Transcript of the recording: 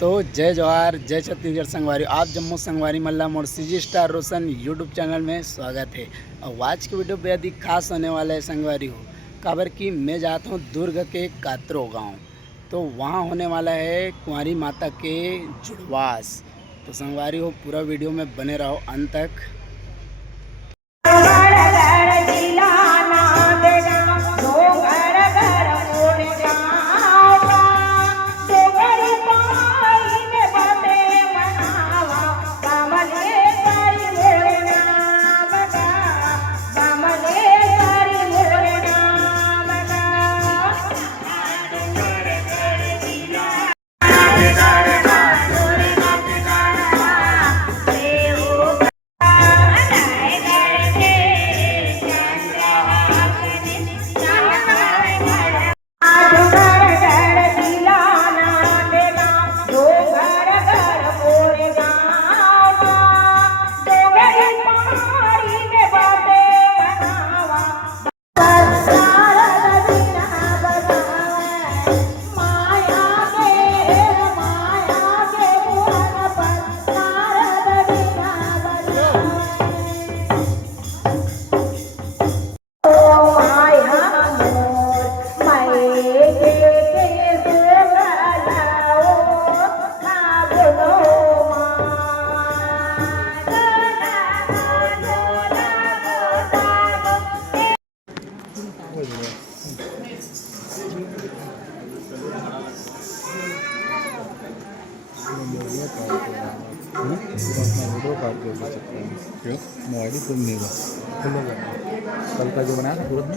तो जय जवाहर जय छत्तीसगढ़ संगवारी, आप जम्मू संगवारी मल्ला मोड़ सीजी स्टार रोशन यूट्यूब चैनल में स्वागत है। और आज की वीडियो बेहद ही खास होने वाला है संगवारी हो, खबर कि मैं जाता हूँ दुर्ग के कात्रो गांव, तो वहाँ होने वाला है कुंवारी माता के जुड़वास। तो संगवारी हो पूरा वीडियो में बने रहो अंत तक। मोबाइल ही नहीं कल का जो बनाया था तुरंत